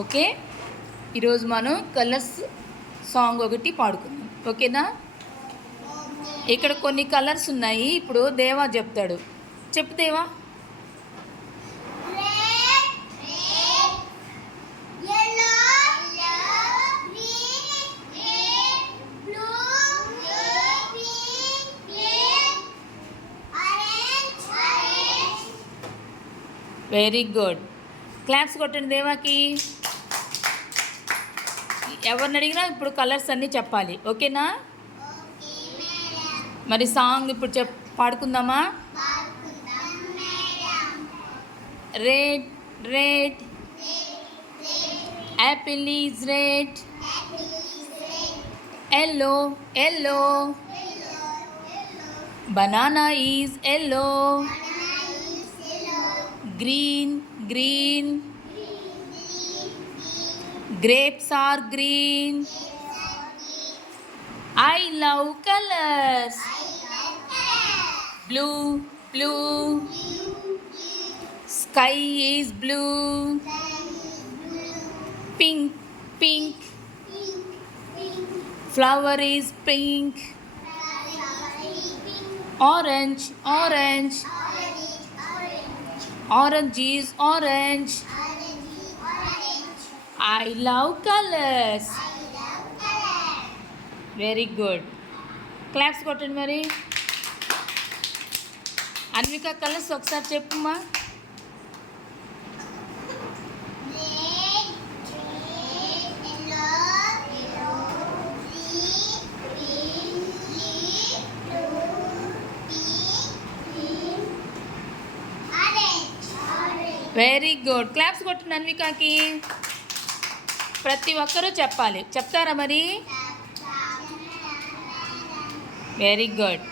ఓకే, ఈరోజు మనం colours song ఒకటి పాడుకుందాం. ఓకేనా? ఇక్కడ కొన్ని కలర్స్ ఉన్నాయి. ఇప్పుడు దేవా చెప్తాడు. చెప్పు దేవా. Very good. క్లాప్స్ కొట్టండి దేవాకి. ఎవరిని అడిగినా ఇప్పుడు కలర్స్ అన్నీ చెప్పాలి. ఓకేనా? మరి సాంగ్ ఇప్పుడు పాడుకుందామా? Red red apple is red, yellow yellow banana is yellow, green green grapes are green. I love colors. Blue blue sky is blue. Pink pink flower is pink. Orange orange orange is orange. I love colors. Very good. Claps కొట్టండి మరి. అన్విక కలర్స్ ఒకసారి చెప్పుమా. Very good. Claps కొట్టండి అన్వికాకి. ప్రతి ఒక్కరూ చెప్పాలి. చెప్తారా మరి? Very good.